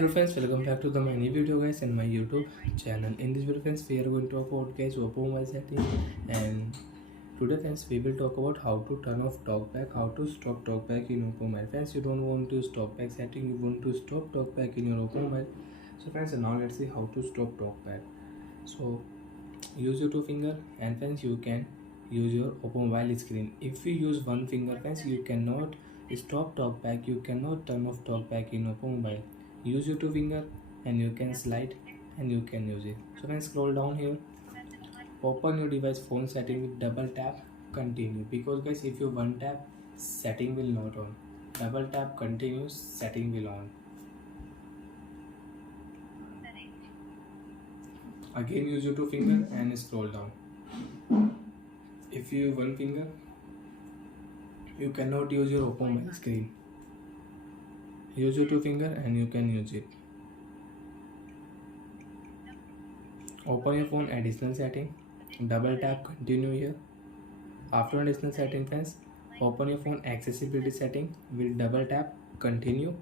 Hello friends, welcome back to my new video guys in my YouTube channel. In this video friends, we are going to talk about guys oppo mobile setting, and today friends we will talk about how to turn off talkback, how to stop talkback in oppo mobile. Friends, you don't want to stop back setting, you want to stop talkback in your oppo mobile. So friends, now let's see how to stop talkback. So use your two finger, and friends you can use your oppo mobile screen. If you use one finger friends, you cannot stop talkback, you cannot turn off talkback in oppo mobile. Use your two finger and you can slide and you can use it. So then scroll down here, open your device phone setting with double tap, continue, because guys if you one tap setting will not on, double tap continue, setting will on. Again use your two finger and scroll down. If you use one finger, you cannot use your oppo mobile screen. Use your two finger and you can use it. Open your phone additional setting, double tap continue here. After additional setting friends, open your phone accessibility setting with double tap continue.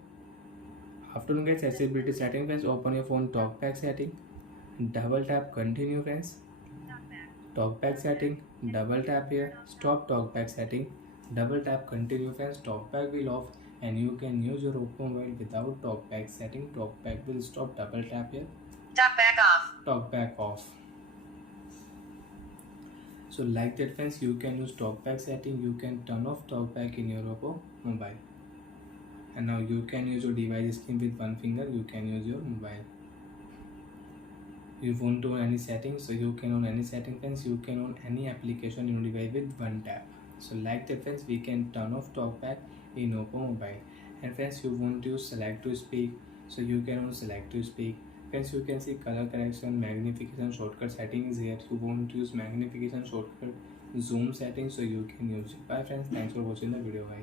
After get accessibility setting friends, open your phone talkback setting, double tap continue friends. Talkback setting, double tap here, stop talkback setting, double tap continue friends. Talkback will off and you can use your oppo mobile without talkback setting. Talkback will stop, double tap here, talkback off, talkback off. So like that friends, you can use talkback setting, you can turn off talkback in your oppo mobile. And now you can use your device screen with one finger, you can use your mobile. You won't do any settings, so you can on any setting friends, you can on any application in your device with one tap. So like that friends, we can turn off talkback in oppo mobile. And friends, you want to select to speak, so you can on select to speak. Friends, you can see color correction, magnification, shortcut settings here. You want to use magnification, shortcut, zoom settings, so you can use it. Bye friends, thanks for watching the video guys.